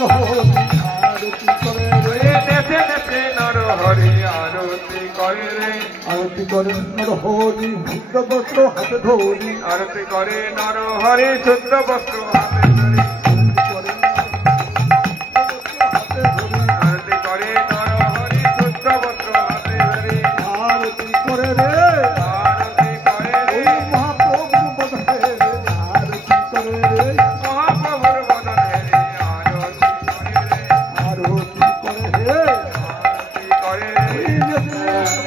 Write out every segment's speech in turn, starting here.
আরতি করে রে দেশে দেশে নর হরি আরতি করে রে আরতি করে নর হরি শুদ্ধ বস্ত্র হাতে ধরি আরতি করে নর হরি শুদ্ধ বস্ত্র হাতে ধরি আরতি করে নর হরি শুদ্ধ বস্ত্র হাতে ধরি আরতি করে রে আরতি করে রে মহাপ্রভু বদনে আরতি করে রে মহাপ্রভুর বদনে আরতি করে রে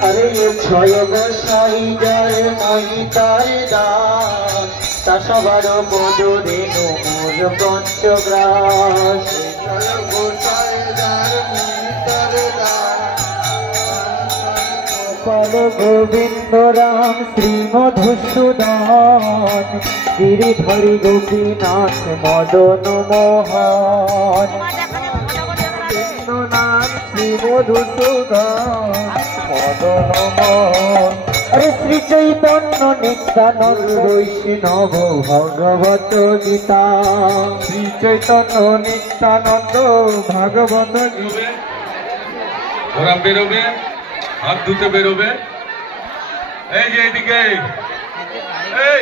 अरे ये छय गोसाई जय महितार दास तासबार मधु रेणु मोर पंचग्रास छय गोसाई जय महितार दास गोविंद राम श्री मधुसूदन गिरिधरी गोपीनाथ मदन मोहन नाम श्री मधुसूदन मदन मोहन अरे श्री चैतन्य नित्यानंद वैष्णव भगवत गीता श्री चैतन्य नित्यानंद भगवत गीता ওরা বেরোবে হাত ধুতে বেরোবে এই যে এদিকে এই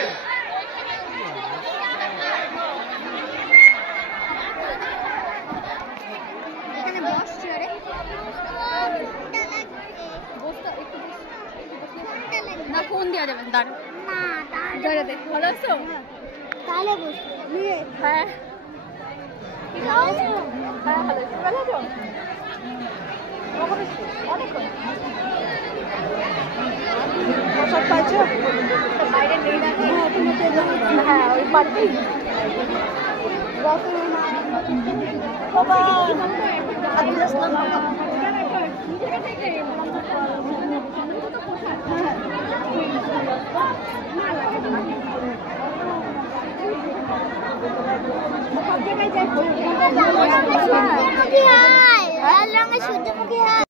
না ফোন দেওয়া যাবে দাঁড়া দাঁড়াতে ভালো আছো তাহলে বসো হ্যাঁ হ্যাঁ ভালো আছো ভালো আছো অনেকক্ষণ প্রসাদ পাইছো বাইরে নেই দেখো হ্যাঁ ওই পার্টি সূর্যমুখী হয় লাল রঙের সূর্যমুখী হয়।